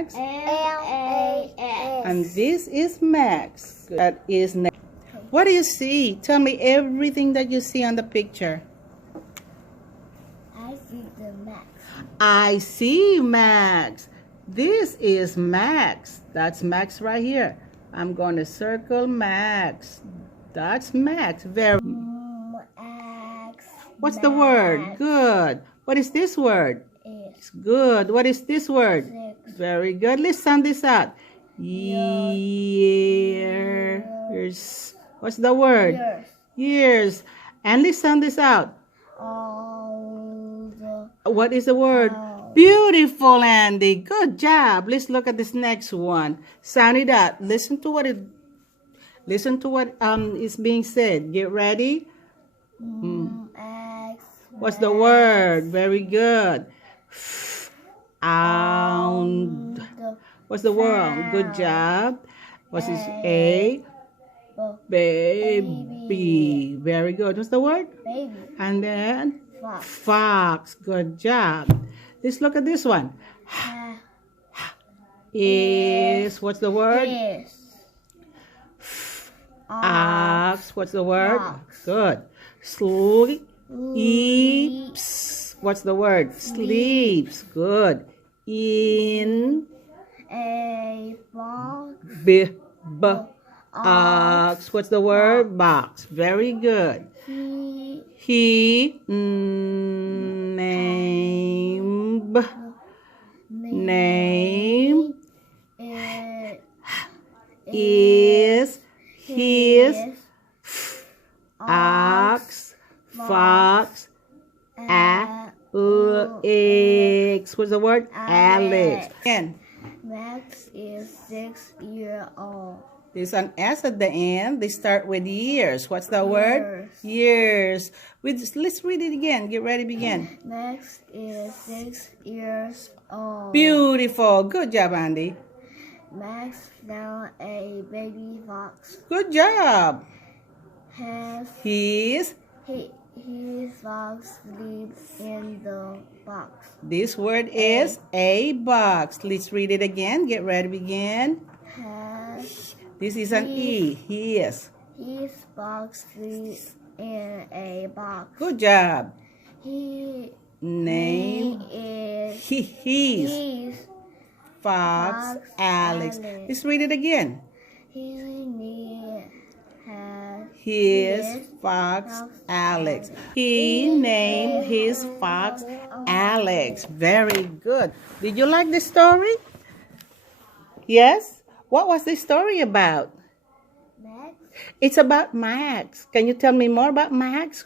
Max? M-A-X. And this is Max. That is next. What do you see? Tell me everything that you see on the picture. I see the Max. I see Max. This is Max. That's Max right here. I'm going to circle Max. That's Max. Very. Max. What's the word? Good. What is this word? Is Good. What is this word? six. Very good. Let's sound this out. Years. What's the word? Years. Years. And let's sound this out. All the What is the word? Wow. Beautiful, Andy. Good job. Let's look at this next one. Sound it out. Listen to what is being said. Get ready. X. What's the word? Very good. Found. What's the word? Good job. What's this? A. Baby. Very good. What's the word? Baby. And then Fox. fox. Good job. Let's look at this one. Is. What's the word? Is. Ox. What's the word? Ox. Good. Sleeps. What's the word? Sleeps. Good. In. A box. Ox. What's the word? Box. Very good. He name is his ox, fox, Alex. What's the word? Alex. Again. Max is 6 years old. There's an S at the end. They start with years. What's the word? Years. Let's read it again. Get ready, begin. Max is 6 years old. Beautiful. Good job, Andy. Max found a baby fox. Good job. His fox sleeps in the box. This word is a box. Let's read it again. Get ready, begin. This is an E. His Fox sleeps in a box. Good job. His Name is his fox Alex. Alex. Let's read it again. His fox Alex. He named his fox Alex. Very good. Did you like the story? Yes? What was the story about? Max. It's about Max. Can you tell me more about Max?